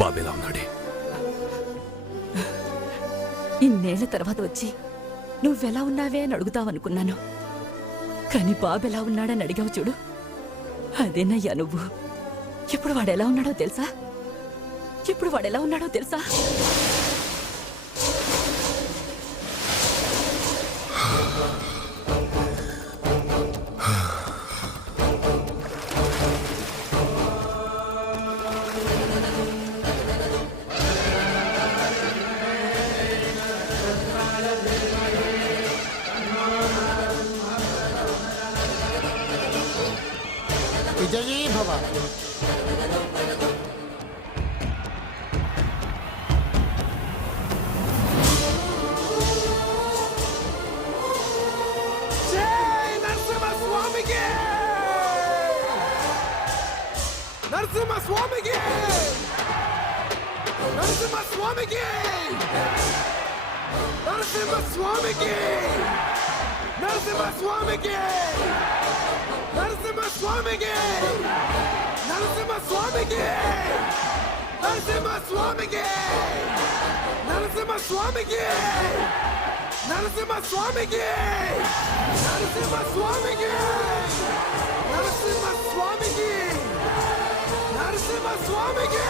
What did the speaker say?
బాబేలా ఉన్నాడే? ఇన్నేళ్ల తర్వాత వచ్చి నువ్వెలా ఉన్నావే అని అడుగుతావనుకున్నాను. కానీ బాబెలా ఉన్నాడని అడిగావు చూడు, అదేనయ్యా నువ్వు. ఇప్పుడు వాడెలా ఉన్నాడో తెలుసా? ఇప్పుడు వాడెలా ఉన్నాడో తెలుసా? విజయీ భవ. నరసింహ స్వామికి, నరసింహ స్వామికి, నరసింహ స్వామికి, నరసింహ స్వామికి, నరసింహ స్వామికి, నరసింహ స్వామికి, నరసింహ స్వామికి, నరసింహ స్వామికి, నరసింహ స్వామికి, నరసింహ స్వామికి, నరసింహ స్వామికి, నరసింహ స్వామికి.